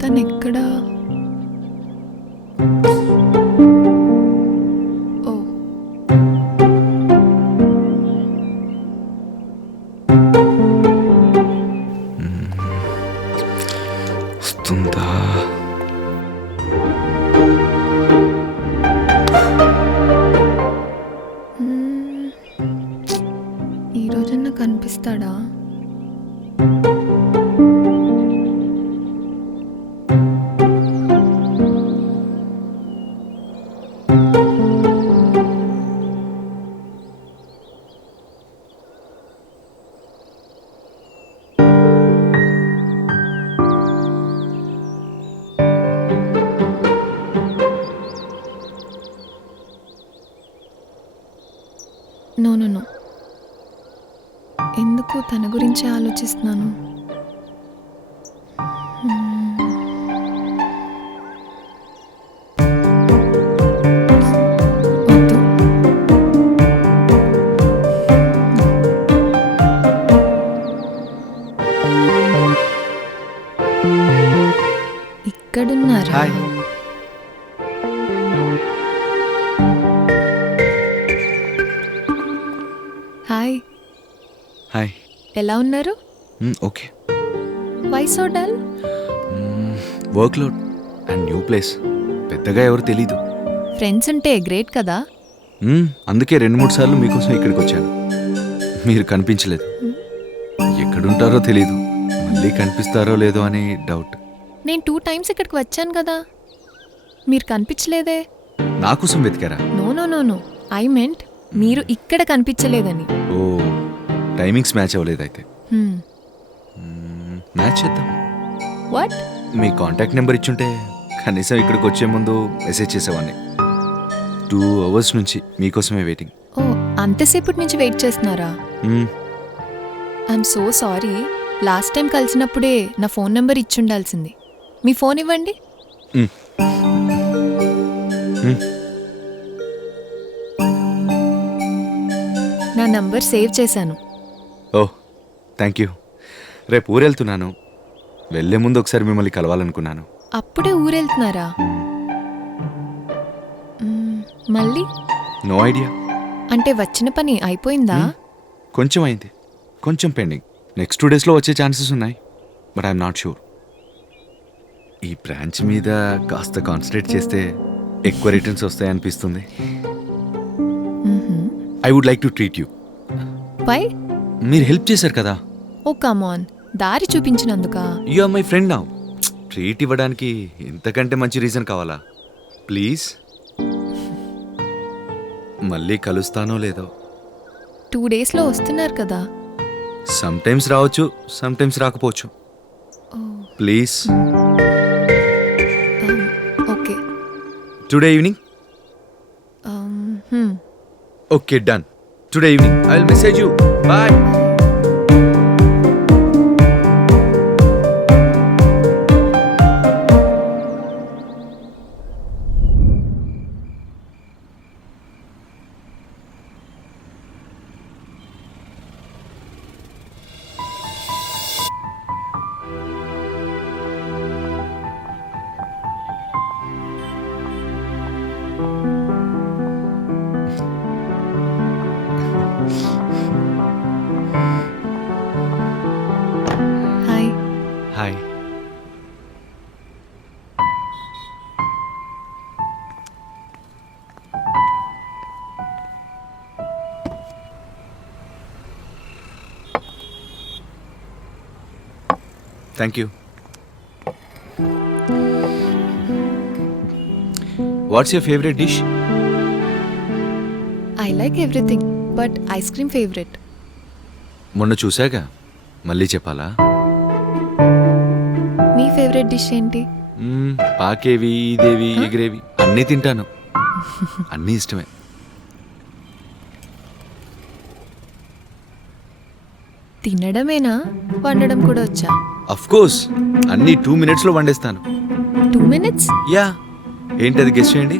తను ఎక్కడా? ఓ వస్తుందా? ఈ రోజన్నా కనిపిస్తాడా? నో నో నో, ఎందుకు తన గురించి ఆలోచిస్తున్నాను? వద్దు. ఇక్కడున్నారా? హాయ్. Hi, hi. ఎలా ఉన్నారు? Okay. Why so dull? Work load and new place, పెద్దగా ఎవరు తెలీదు. ఫ్రెండ్స్ ఉంటే గ్రేట్ కదా. అందుకే 2-3 సార్లు మీకోసం ఇక్కడికి వచ్చాను. మీరు కనిపించలేదు. ఎక్కడుంటారో తెలీదు, మళ్ళీ కనిపిస్తారో లేదో అని డౌట్. నేను 2 times ఇక్కడికి వచ్చాను కదా, మీరు కనిపించలేదే. నా కోసం వెతికారా? No no no no, I meant మీరు ఇక్కడ కనిపించలేదని. ఓ, టైమింగ్స్ మ్యాచ్ అవ్వలేదు అయితే. మ్యాచ్ చేద్దాం. వాట్? మీ కాంటాక్ట్ నెంబర్ ఇచ్చుంటే కనీసం ఇక్కడికి వచ్చే ముందు మెసేజ్ చేసేవాడిని. 2 hours నుంచి మీకోసమే వెయిటింగ్. ఓ, అంతసేపటి నుంచి వెయిట్ చేస్తున్నారా? I'm so sorry. Last time కలిసినప్పుడే నా ఫోన్ నెంబర్ ఇచ్చుండాల్సింది. మీ ఫోన్ ఇవ్వండి. నా నంబర్ సేవ్ చేశాను. Oh, thank you. రేపు ఊరెళ్తున్నాను. వెళ్ళే ముందు ఒకసారి మిమ్మల్ని కలవాలనుకున్నాను. అప్పుడే ఊరెళ్తున్నారా? మళ్ళీ? No idea. అంటే వచ్చిన పని అయిపోయిందా? కొంచెం అయింది, కొంచెం పెండింగ్. నెక్స్ట్ 2 daysలో వచ్చే ఛాన్సెస్ ఉన్నాయి, బట్ ఐఎమ్ నాట్ షూర్. ఈ బ్రాంచ్ మీద కాస్త కాన్సన్ట్రేట్ చేస్తే ఎక్కువ రిటర్న్స్ వస్తాయనిపిస్తుంది. I would like to treat you. Why? మీరు హెల్ప్ చేశారు కదా. ఓ కమ్ ఆన్, దారి చూపించినందుకా? You are my friend now. Treat ఇవ్వడానికి ఇంతకంటే మంచి రీజన్ కావాలా? ప్లీజ్. మళ్ళీ కలుస్తానో లేదో. 2 daysలో వస్తున్నారు కదా. సమ్ టైమ్స్ రావచ్చు, సమ్ టైమ్స్ రాకపోవచ్చు. Please. Okay. Today evening. Okay, done. Today evening I will message you. Bye. Hi. Hi. Thank you. What's your favourite dish? I like everything, but ice cream favourite. మొన్న చూసాగా, మళ్ళీ చెప్పాలా? మీ favourite dish ఏంటి? పాకేవి, ఈదేవి, ఎగిరేవి అన్నీ తింటాను. అన్నీ ఇష్టమే. తినడమేనా, వండడం కూడా వచ్చా? అఫ్ కోర్స్, అన్నీ 2 minutesలో వండేస్తాను. 2 minutes? యా. ఏంటది గెస్ చేయండి.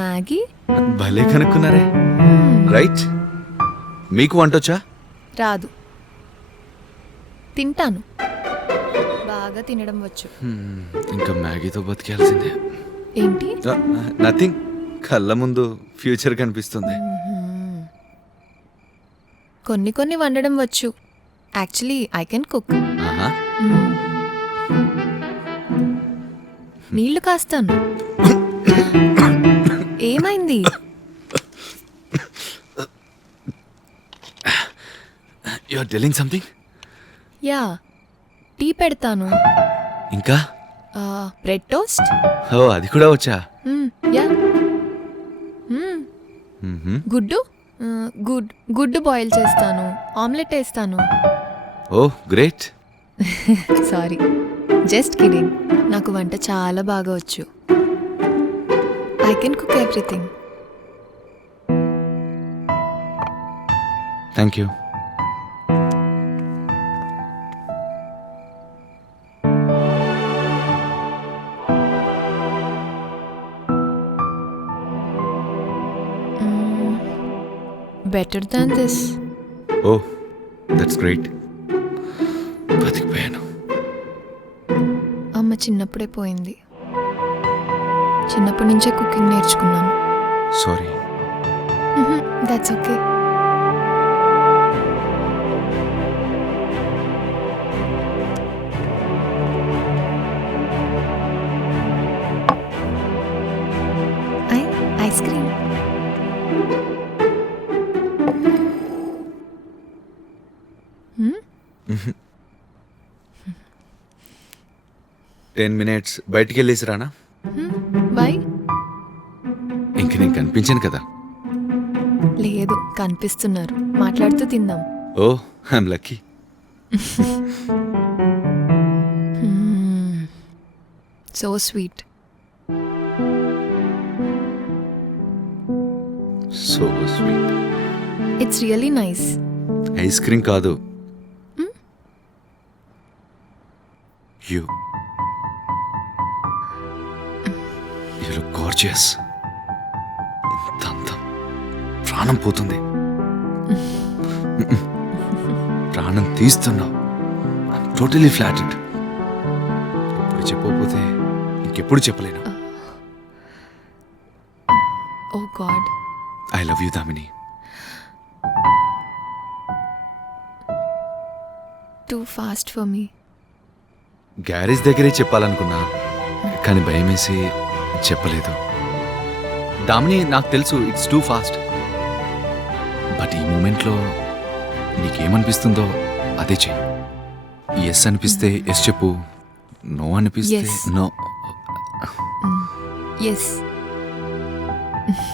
మ్యాగీ. భలే కనుక్కున్నారే. రైట్. మీకు వంటొచ్చా? రాదు. తింటాను. బాగా తినడం వచ్చు. ఇంకా మ్యాగీతో బతికేయాల్సిందే. ఏంటి? నథింగ్, కళ్ళ ముందు ఫ్యూచర్ కనిపిస్తుంది. కొన్ని కొన్ని వండడం వచ్చు. Actually I can cook. ఆహా. నీళ్లు కాస్తాను. ఏమైంది? You are telling something. Yeah, tea పెడతాను. ఇంకా బ్రెడ్ టోస్ట్. ఓ, అది కూడా వచ్చా? యా. గుడ్డు బాయిల్ చేస్తాను. ఆమ్లెట్ వేస్తాను. Oh great. Sorry, just kidding. నాకు వంట చాలా బాగా వచ్చు. I can cook everything. Thank you. Better than this. Oh, that's great. బతికిపోయాను. అమ్మ చిన్నప్పుడే పోయింది. చిన్నప్పటి నుంచే కుకింగ్ నేర్చుకున్నాను. Sorry. That's okay. Ice cream. Ten minutes బయటికి వెళ్ళేసి రానా? వై? ఇంక నేను కనిపించాను కదా. లేదు, కనిపిస్తున్నారు. మాట్లాడుతూ తిందాం. Oh, I'm lucky. So sweet. So sweet. It's really nice. Ice cream కాదు, యూ లుక్ గార్జియస్. ఇంత అందం, ప్రాణం పోతుంది. ప్రాణం తీస్తున్నావు. I'm totally flatted. ఇప్పుడు చెప్పకపోతే ఇంకెప్పుడు చెప్పలేను. Oh God. I love you Damini. Too fast for me. Garage దగ్గరే చెప్పాలనుకున్నా, కానీ భయమేసి చెప్పలేదు. దామిని, నాకు తెలుసు ఇట్స్ టూ ఫాస్ట్. బట్ ఈ మూమెంట్లో నీకేమనిపిస్తుందో అదే చెయ్యి. ఎస్ అనిపిస్తే ఎస్ చెప్పు, నో అనిపిస్తే Yes. నో. ఎస్.